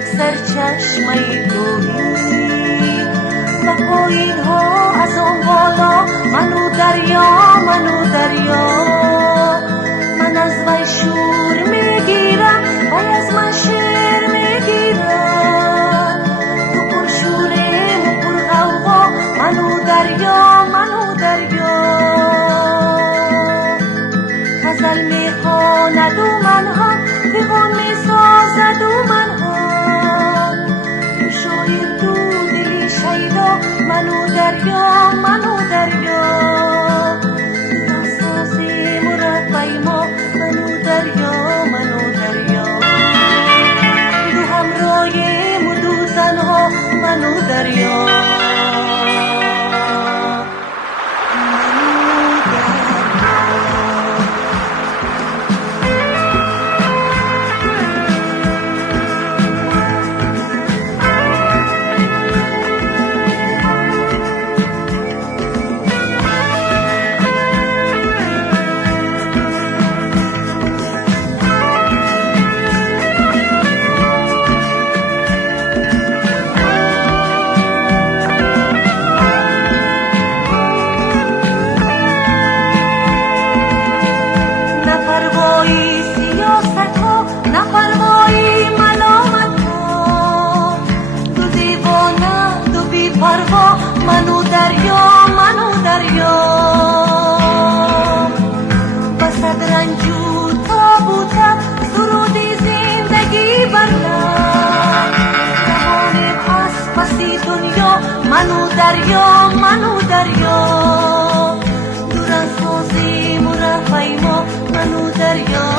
یک سرچشمه تویی و پایین ها از آن بالا منو دریا من از وی شور میگیرم وی از من شیر میگیرم تو پر شوریم و پر غوغا منو دریا غزل میخواند و من هم دیوان میسازد و من هم تو شاعر تو دلی شیدا منو دریا سازیم و رفعی ما منو دریا دو همراهیم و دو تنها منو دریا منو دریا بسد رنجو تابوتا سرودی زندگی برلم جهان پسی دنیا منو دریا دورن سازیم و رفعی ما منو دریا